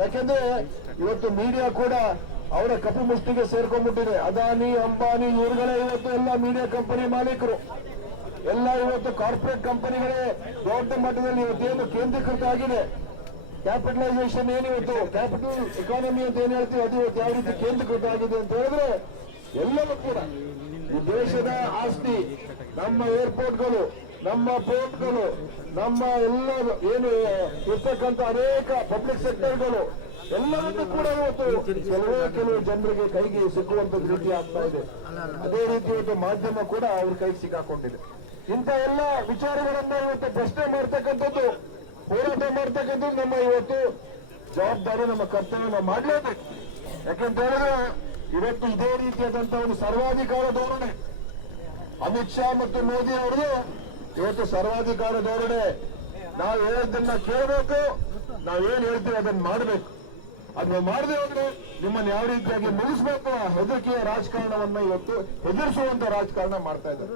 ಯಾಕಂದ್ರೆ ಇವತ್ತು ಮೀಡಿಯಾ ಕೂಡ ಅವರ ಕಪು ಮುಷ್ಟಿಗೆ ಸೇರ್ಕೊಂಡ್ಬಿಟ್ಟಿದೆ. ಅದಾನಿ, ಅಂಬಾನಿ ಇವ್ರುಗಳೇ ಇವತ್ತು ಎಲ್ಲ ಮೀಡಿಯಾ ಕಂಪನಿ ಮಾಲೀಕರು, ಎಲ್ಲ ಇವತ್ತು ಕಾರ್ಪೊರೇಟ್ ಕಂಪನಿಗಳೇ ದೊಡ್ಡ ಮಟ್ಟದಲ್ಲಿ ಇವತ್ತೇನು ಕೇಂದ್ರೀಕೃತ ಆಗಿದೆ. ಕ್ಯಾಪಿಟಲೈಸೇಷನ್ ಏನಿವತ್ತು ಕ್ಯಾಪಿಟಲ್ ಎಕಾನಮಿ ಅಂತ ಏನ್ ಹೇಳ್ತೀವಿ, ಅದು ಇವತ್ತು ಯಾವ ರೀತಿ ಕೇಂದ್ರೀಕೃತ ಆಗಿದೆ ಅಂತ ಹೇಳಿದ್ರೆ ಎಲ್ಲವೂ ಕೂಡ ಈ ದೇಶದ ಆಸ್ತಿ, ನಮ್ಮ ಏರ್ಪೋರ್ಟ್ಗಳು, ನಮ್ಮ ಪೋರ್ಟ್ಗಳು, ನಮ್ಮ ಎಲ್ಲ ಏನು ಇರ್ತಕ್ಕಂಥ ಅನೇಕ ಪಬ್ಲಿಕ್ ಸೆಕ್ಟರ್ಗಳು ಎಲ್ಲವನ್ನೂ ಕೂಡ ಇವತ್ತು ಕೆಲವು ಜನರಿಗೆ ಕೈಗೆ ಸಿಕ್ಕುವಂತ ರೀತಿ ಆಗ್ತಾ ಇದೆ. ಅದೇ ರೀತಿ ಇವತ್ತು ಮಾಧ್ಯಮ ಕೂಡ ಅವ್ರ ಕೈಗೆ ಸಿಕ್ಕಾಕೊಂಡಿದೆ. ಇಂಥ ಎಲ್ಲ ವಿಚಾರಗಳನ್ನ ಇವತ್ತು ಪ್ರಶ್ನೆ ಮಾಡ್ತಕ್ಕಂಥದ್ದು, ಹೋರಾಟ ಮಾಡ್ತಕ್ಕಂಥದ್ದು ನಮ್ಮ ಇವತ್ತು ಜವಾಬ್ದಾರಿ, ನಮ್ಮ ಕರ್ತವ್ಯ ನಾವು ಮಾಡಲೇಬೇಕು. ಯಾಕಂತ ಹೇಳಿದ್ರೆ ಇವತ್ತು ಇದೇ ರೀತಿಯಾದಂತಹ ಒಂದು ಸರ್ವಾಧಿಕಾರ ಧೋರಣೆ ಅಮಿತ್ ಶಾ ಮತ್ತು ಮೋದಿ ಅವರದು ಇವತ್ತು ಸರ್ವಾಧಿಕಾರ ಧೋರಣೆ. ನಾವು ಹೇಳೋದನ್ನ ಕೇಳಬೇಕು, ನಾವೇನ್ ಹೇಳ್ತೀವಿ ಅದನ್ನ ಮಾಡಬೇಕು. ಅದನ್ನ ಮಾಡದೆ ಹೋದ್ರೆ ನಿಮ್ಮನ್ನ ಯಾವ ರೀತಿಯಾಗಿ ಮುಗಿಸ್ಬೇಕು ಆ ಹೆದರಿಕೆಯ ರಾಜಕಾರಣವನ್ನ ಇವತ್ತು ಎದುರಿಸುವಂತ ರಾಜಕಾರಣ ಮಾಡ್ತಾ ಇದ್ದಾರೆ.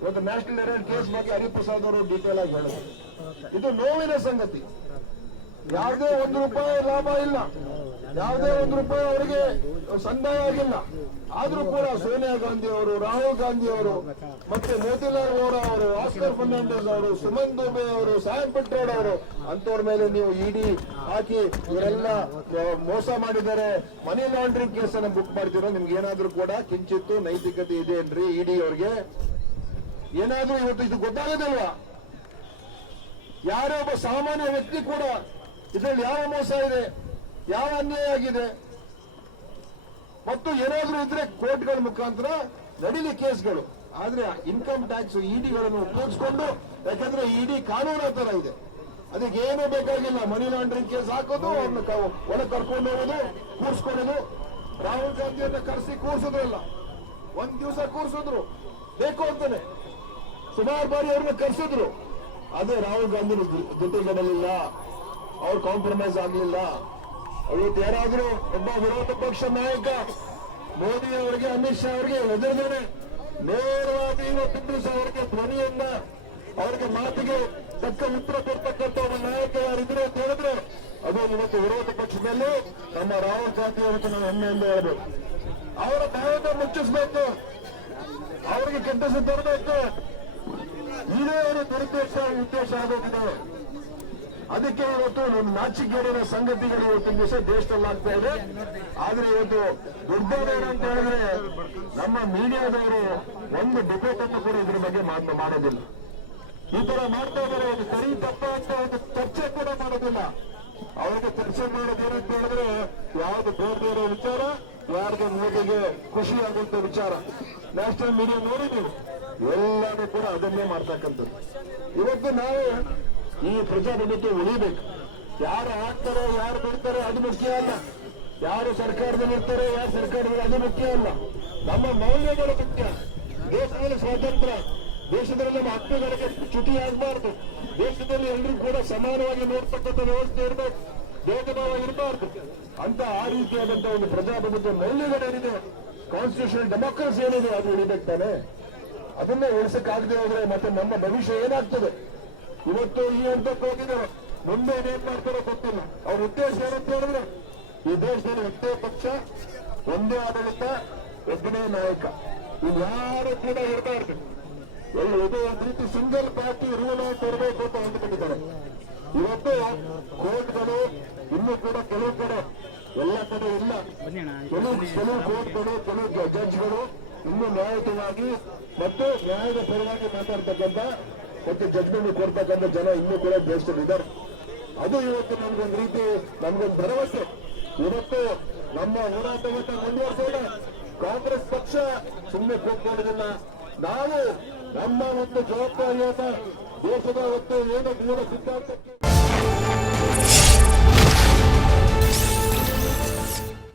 ಇವತ್ತು ನ್ಯಾಷನಲ್ ಹೆರಾಲ್ಡ್ ಕೇಸ್ ಬಗ್ಗೆ ಹರಿಪ್ರಸಾದ್ ಅವರು ಡೀಟೇಲ್ ಆಗಿ ಹೇಳಿದ್ರು. ಇದು ನೋವಿನ ಸಂಗತಿ. ಯಾವುದೇ ₹1 ಲಾಭ ಇಲ್ಲ, ಯಾವುದೇ ₹1 ಅವರಿಗೆ ಸಂದಾಯ ಆಗಿಲ್ಲ. ಆದ್ರೂ ಕೂಡ ಸೋನಿಯಾ ಗಾಂಧಿ ಅವರು, ರಾಹುಲ್ ಗಾಂಧಿ ಅವರು, ಮತ್ತೆ ಮೋತಿಲಾಲ್ ವೋರಾ ಅವರು, ಆಸ್ಕರ್ ಫರ್ನಾಂಡಿಸ್ ಅವರು, ಸುಮನ್ ದುಬೆ ಅವರು, ಸಾಯಂ ಪಿಟ್ರೋಡ್ ಅವರು ಅಂತವ್ರ ಮೇಲೆ ನೀವು ಇಡಿ ಹಾಕಿ ಇವರೆಲ್ಲ ಮೋಸ ಮಾಡಿದ್ದಾರೆ, ಮನಿ ಲಾಂಡ್ರಿಂಗ್ ಕೇಸ್ ಅನ್ನು ಬುಕ್ ಮಾಡ್ತಿರೋ ನಿಮ್ಗೆ ಏನಾದ್ರೂ ಕೂಡ ಕಿಂಚಿತ್ತು ನೈತಿಕತೆ ಇದೆ ಏನ್ರಿ? ಇಡಿ ಅವ್ರಿಗೆ ಏನಾದ್ರೂ ಇವತ್ತು ಇದು ಗೊತ್ತಾಗೋದಿಲ್ವಾ? ಯಾರೇ ಒಬ್ಬ ಸಾಮಾನ್ಯ ವ್ಯಕ್ತಿ ಕೂಡ ಇದರಲ್ಲಿ ಯಾವ ಮೋಸ ಇದೆ, ಯಾವ ಅನ್ಯಾಯ ಆಗಿದೆ, ಮತ್ತು ಏನಾದ್ರೂ ಇದ್ರೆ ಕೋರ್ಟ್ಗಳ ಮುಖಾಂತರ ನಡೀಲಿ ಕೇಸ್ಗಳು. ಆದ್ರೆ ಇನ್ಕಮ್ ಟ್ಯಾಕ್ಸ್ ಇಡಿಗಳನ್ನು ಉಪಯೋಗಿಸಿಕೊಂಡು, ಯಾಕಂದ್ರೆ ಇಡಿ ಕಾನೂನು ತರ ಇದೆ, ಅದಕ್ಕೆ ಏನೂ ಬೇಕಾಗಿಲ್ಲ. ಮನಿ ಲಾಂಡ್ರಿಂಗ್ ಕೇಸ್ ಹಾಕೋದು, ಅವ್ರನ್ನ ಒಳಗೆ ಕರ್ಕೊಂಡು ಹೋಗೋದು, ಕೂರ್ಸ್ಕೊಳ್ಳೋದು. ರಾಹುಲ್ ಗಾಂಧಿಯನ್ನ ಕರೆಸಿ ಕೂರ್ಸೋದ್ರಲ್ಲ, ಒಂದ್ ದಿವಸ ಕೂರ್ಸಿದ್ರು ಬೇಕು ಅಂತಾನೆ, ಸುಮಾರು ಬಾರಿ ಅವ್ರನ್ನ ಕರೆಸಿದ್ರು. ಅದೇ ರಾಹುಲ್ ಗಾಂಧಿ ಜೊತೆಗಡಲಿಲ್ಲ, ಅವ್ರು ಕಾಂಪ್ರಮೈಸ್ ಆಗ್ಲಿಲ್ಲ. ಅವತ್ತು ಯಾರಾದ್ರೂ ಒಬ್ಬ ವಿರೋಧ ಪಕ್ಷ ನಾಯಕ ಮೋದಿ ಅವರಿಗೆ, ಅಮಿತ್ ಶಾ ಅವರಿಗೆ ಎದುರಿದರೆ ನೇರವಾಗಿ ಇವತ್ತು ದಿವಸ ಅವರಿಗೆ ಧ್ವನಿಯನ್ನ, ಅವರಿಗೆ ಮಾತಿಗೆ ತಕ್ಕ ಉತ್ತರ ಕೊಡ್ತಕ್ಕಂಥ ಒಬ್ಬ ನಾಯಕ ಯಾರಿದ್ರು ಅಂತ ಹೇಳಿದ್ರೆ ಅದು ಇವತ್ತು ವಿರೋಧ ಪಕ್ಷದಲ್ಲಿ ನಮ್ಮ ರಾಹುಲ್ ಗಾಂಧಿ ಅವತ್ತು ನಾವು ಹೆಮ್ಮೆಯಿಂದ ಹೇಳ್ಬೇಕು. ಅವರ ಬಾಯನ್ನ ಮುಚ್ಚಿಸ್ಬೇಕು, ಅವರಿಗೆ ಕೆಟ್ಟ ಹೆಸರು ತರಬೇಕು. ಇದೇ ಅವರ ಉದ್ದೇಶ ಆಗೋದಿದೆ. ಅದಕ್ಕೆ ಇವತ್ತು ನಾಚಿಕೆಗೇಡಿನ ಸಂಗತಿಗಳು ಇವತ್ತಿನ ದಿವಸ ದೇಶದಲ್ಲಿ ಆಗ್ತಾ ಇದೆ. ಆದ್ರೆ ಇವತ್ತು ದುರ್ದೈವ ಏನಂತ ಹೇಳಿದ್ರೆ ನಮ್ಮ ಮೀಡಿಯಾದವರು ಒಂದು ಡಿಬೇಟ್ ಅನ್ನು ಕೂಡ ಇದ್ರ ಬಗ್ಗೆ ಮಾಡೋದಿಲ್ಲ. ಈ ತರ ಮಾಡ್ತಾ ಇದ್ದಾರೆ, ಒಂದು ಸರಿ ತಪ್ಪ ಅಂತ ಒಂದು ಚರ್ಚೆ ಕೂಡ ಮಾಡೋದಿಲ್ಲ. ಅವ್ರಿಗೆ ಚರ್ಚೆ ಮಾಡೋದೇನಂತ ಹೇಳಿದ್ರೆ ಯಾವ್ದು ಬೇರೆ ಇರೋ ವಿಚಾರ, ಯಾರಿಗೆ ಮೋದಿಗೆ ಖುಷಿ ಆಗುವಂತ ವಿಚಾರ. ನ್ಯಾಷನಲ್ ಮೀಡಿಯಾ ನೋಡಿದ್ದೀವಿ, ಎಲ್ಲರೂ ಕೂಡ ಅದನ್ನೇ ಮಾಡ್ತಕ್ಕಂಥದ್ದು. ಇವತ್ತು ನಾವು ಈ ಪ್ರಜಾಪ್ರಭುತ್ವ ಉಳಿಬೇಕು. ಯಾರು ಆಗ್ತಾರೋ ಯಾರು ಬಿಡ್ತಾರೋ ಅದು ಮುಖ್ಯ ಅಲ್ಲ, ಯಾರು ಸರ್ಕಾರದಲ್ಲಿ ಇರ್ತಾರೋ ಯಾರು ಸರ್ಕಾರದಲ್ಲಿ ಅದು ಮುಖ್ಯ ಅಲ್ಲ. ನಮ್ಮ ಮೌಲ್ಯಗಳು ಮುಖ್ಯ. ದೇಶದಲ್ಲಿ ಸ್ವಾತಂತ್ರ್ಯ, ದೇಶದಲ್ಲಿ ನಮ್ಮ ಹಕ್ಕುಗಳಿಗೆ ಚ್ಯುತಿ ಆಗಬಾರ್ದು, ದೇಶದಲ್ಲಿ ಎಲ್ಲರೂ ಕೂಡ ಸಮಾನವಾಗಿ ನೋಡ್ತಕ್ಕಂಥ ವ್ಯವಸ್ಥೆ ಇರಬೇಕು, ಭೇದ ಭಾವ ಇರಬಾರ್ದು ಅಂತ ಆ ರೀತಿಯಾದಂತಹ ಒಂದು ಪ್ರಜಾಪ್ರಭುತ್ವ ಮೌಲ್ಯಗಳೇನಿದೆ, ಕಾನ್ಸ್ಟಿಟ್ಯೂಷನಲ್ ಡೆಮೋಕ್ರಸಿ ಏನಿದೆ ಅದು ಉಳಿಬೇಕು ತಾನೆ. ಅದನ್ನೇ ಉಳಿಸಕ್ಕಾಗದೆ ಹೋದ್ರೆ ಮತ್ತೆ ನಮ್ಮ ಭವಿಷ್ಯ ಏನಾಗ್ತದೆ? ಇವತ್ತು ಈ ಹಂತಕ್ಕೆ ಹೋಗಿದ್ದಾರೆ, ಮುಂದೆ ಏನ್ ಮಾಡ್ತಾರೋ ಗೊತ್ತಿಲ್ಲ. ಅವ್ರ ಉದ್ದೇಶ ಏನಂತ ಹೇಳಿದ್ರೆ ಈ ದೇಶದಲ್ಲಿ ಒಂದೇ ಪಕ್ಷ, ಒಂದೇ ಆಡಳಿತ, ಒಬ್ಬನೇ ನಾಯಕ, ಇನ್ಯಾರು ಕೂಡ ಇರಬಾರ್ದು. ಇದು ಒಂದು ರೀತಿ ಸಿಂಗಲ್ ಪಾರ್ಟಿ ರೂಲ್ ತರಬೇಕು ಅಂತ ಅಂದುಕೊಂಡಿದ್ದಾರೆ. ಇವತ್ತು ಕೋರ್ಟ್ಗಳು ಇನ್ನೂ ಕೂಡ ಕೆಲವು ಕಡೆ, ಎಲ್ಲ ಕಡೆ ಇಲ್ಲ, ಕೆಲವು ಕೋರ್ಟ್ಗಳು, ಕೆಲವು ಜಡ್ಜ್ಗಳು ಇನ್ನೂ ನ್ಯಾಯಯುತವಾಗಿ ಮತ್ತು ನ್ಯಾಯದ ಪರವಾಗಿ ಮಾತಾಡ್ತಕ್ಕಂಥ ಮತ್ತು ಜಡ್ಜ್ಮೆಂಟ್ ಕೊಡ್ತಕ್ಕಂಥ ಜನ ಇನ್ನೂ ಕೂಡ ದೇಶದಲ್ಲಿದ್ದಾರೆ. ಅದು ಇವತ್ತು ನಮ್ಗೊಂದು ರೀತಿ, ನಮ್ಗೊಂದು ಭರವಸೆ. ಇವತ್ತು ನಮ್ಮ ಹೋರಾಟವನ್ನು ಮುಂದುವರಿಸೋಣ. ಕಾಂಗ್ರೆಸ್ ಪಕ್ಷ ಸುಮ್ಮನೆ ಕೂತ್ಕೊಳ್ಳೋದಿಲ್ಲ. ನಾವು ನಮ್ಮ ಒಂದು ಜವಾಬ್ದಾರಿಯನ್ನ ದೇಶದ ಒಂದು ಏನು ಮೂಲ ಸಿದ್ಧಾಂತಕ್ಕೆ